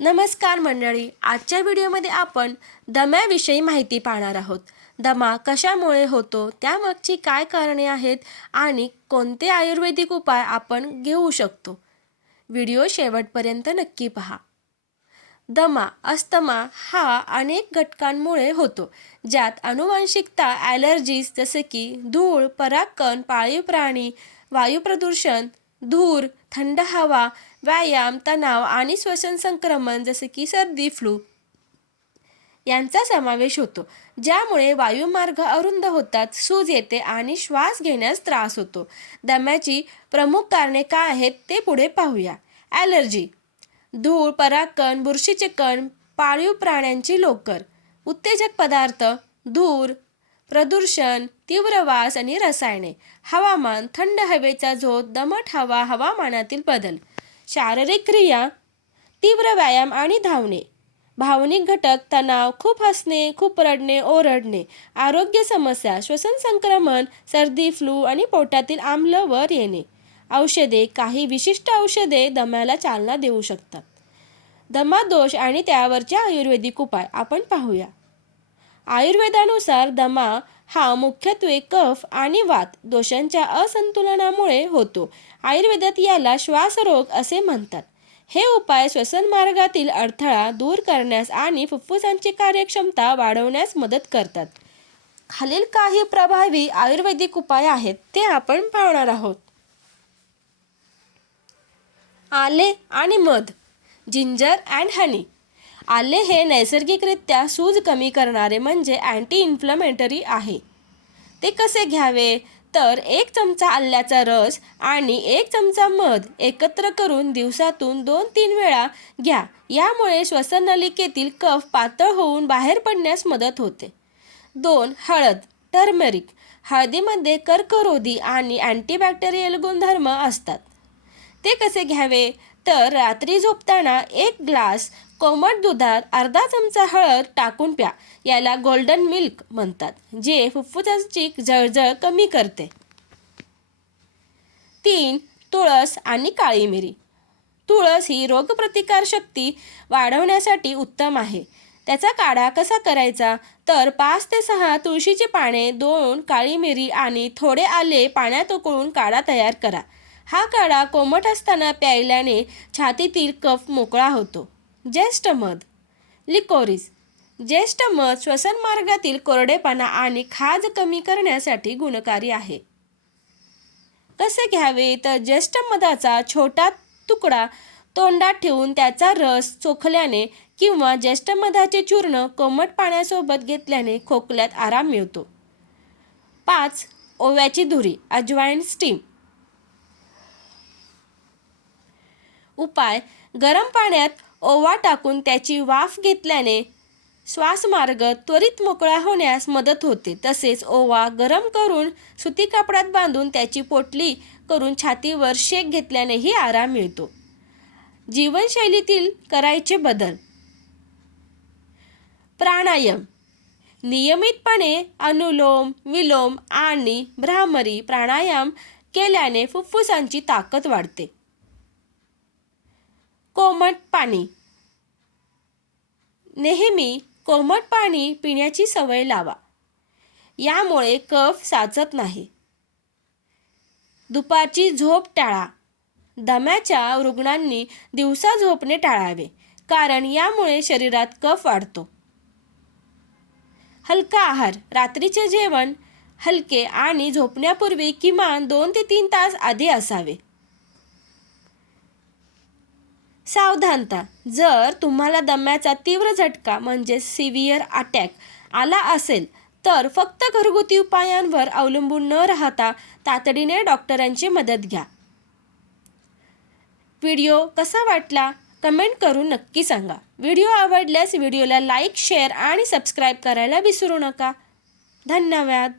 नमस्कार मंडळी, आजच्या व्हिडिओमध्ये आपण दम्याविषयी माहिती पाहणार आहोत. दमा कशामुळे होतो, त्यामागची काय कारणे आहेत आणि कोणते आयुर्वेदिक उपाय आपण घेऊ शकतो. व्हिडिओ शेवटपर्यंत नक्की पहा. दमा अस्थमा हा अनेक घटकांमुळे होतो, ज्यात आनुवंशिकता, ॲलर्जीज जसे की धूळ, परागकण, पाळीव प्राणी, वायू प्रदूषण, धूर, थंड हवा, व्यायाम, तणाव आणि श्वसन संक्रमण जसे की सर्दी, फ्लू यांचा समावेश होतो, ज्यामुळे वायुमार्ग अरुंद होतात, सूज येते आणि श्वास घेण्यास त्रास होतो. दम्याची प्रमुख कारणे काय आहेत ते पुढे पाहूया. ॲलर्जी: धूळ, परागकण, बुरशीचे कण, पाळीव प्राण्यांची लोकर, उत्तेजक पदार्थ, धूर, प्रदूषण, तीव्र वास आणि रसायने, हवामान, थंड हवेचा झोत, दमट हवा, हवामानातील बदल. शारीरिक क्रिया: तीव्र व्यायाम आणि धावणे. भावनिक घटक: तणाव, खूप हसणे, खूप रडणे, ओरडणे. आरोग्य समस्या: श्वसन संक्रमण, सर्दी, फ्लू आणि पोटातील आम्ल वर येणे. औषधे: काही विशिष्ट औषधे दम्याला चालना देऊ शकतात. दमा दोष आणि त्यावरचे आयुर्वेदिक उपाय आपण पाहूया. आयुर्वेदानुसार दमा हा मुख्यत्वे कफ आणि वात दोषांच्या असंतुलनामुळे होतो. आयुर्वेदात याला श्वासरोग असे म्हणतात. हे उपाय श्वसन मार्गातील अडथळा दूर करण्यास आणि फुफ्फुसांची कार्यक्षमता वाढवण्यास मदत करतात. खालील काही प्रभावी आयुर्वेदिक उपाय आहेत ते आपण पाहणार आहोत. आले आणि मध, जिंजर अँड हनी. आले हे नैसर्गिकरित्या सूज कमी करणारे म्हणजे अँटी इन्फ्लमेटरी आहे. ते कसे घ्यावे तर 1 चमचा आल्याचा रस आणि 1 चमचा मध एकत्र करून दिवसातून 2-3 वेळा घ्या. यामुळे श्वसननलिकेतील कफ पातळ होऊन बाहेर पडण्यास मदत होते. 2. हळद, टर्मरिक. हळदीमध्ये कर्करोधी आणि अँटीबॅक्टेरियल गुणधर्म असतात. ते कसे घ्यावे तर रात्री झोपताना 1 ग्लास कोमट दुधात अर्धा चमचा हळद टाकून प्या. याला गोल्डन मिल्क म्हणतात, जे फुफ्फुसांची जळजळ कमी करते. 3. तुळस आणि काळी मिरी. तुळस ही रोगप्रतिकारशक्ती वाढवण्यासाठी उत्तम आहे. त्याचा काढा कसा करायचा तर 5 ते 6 तुळशीची पाने, 2 काळी मिरी आणि थोडे आले पाण्यात उकळून काढा तयार करा. हा काढा कोमट असताना प्यायल्याने छातीतील कफ मोकळा होतो. ज्येष्ठ मध, लिकोरिस. ज्येष्ठ मध श्वसन मार्गातील कोरडेपणा आणि खाज कमी करण्यासाठी गुणकारी आहे. कसे घ्यावे तर ज्येष्ठ मधाचा छोटा तुकडा तोंडात ठेवून त्याचा रस चोखल्याने किंवा ज्येष्ठ मधाचे चूर्ण कोमट पाण्यासोबत घेतल्याने खोकल्यात आराम मिळतो. 5. ओव्याची धुरी, अजवाईन स्टीम. उपाय: गरम पाण्यात ओवा टाकून त्याची वाफ घेतल्याने श्वासमार्ग त्वरित मोकळा होण्यास मदत होते. तसेच ओवा गरम करून सुती कापडात बांधून त्याची पोटली करून छातीवर शेक घेतल्यानेही आराम मिळतो. जीवनशैलीतील करायचे बदल. प्राणायाम: नियमितपणे अनुलोम विलोम आणि भ्रामरी प्राणायाम केल्याने फुफ्फुसांची ताकद वाढते. कोमट पाणी. नेहमी कोमट पाणी पिण्याची सवय लावा. यामुळे कफ साचत नाही. दुपारची झोप टाळा. दम्याच्या रुग्णांनी दिवसा झोपणे टाळावे, कारण यामुळे शरीरात कफ वाढतो. हलका आहार. रात्रीचे जेवण हलके आणि झोपण्यापूर्वी किमान 2 ते 3 तास आधी असावे. सावधानता. जर तुम्हाला दम्याचा तीव्र झटका म्हणजे सिव्हिअर अटॅक आला असेल तर फक्त घरगुती उपायांवर अवलंबून न राहता तातडीने डॉक्टरांची मदत घ्या. व्हिडिओ कसा वाटला कमेंट करून नक्की सांगा. व्हिडिओ आवडल्यास व्हिडिओला लाईक, शेअर आणि सबस्क्राईब करायला विसरू नका. धन्यवाद.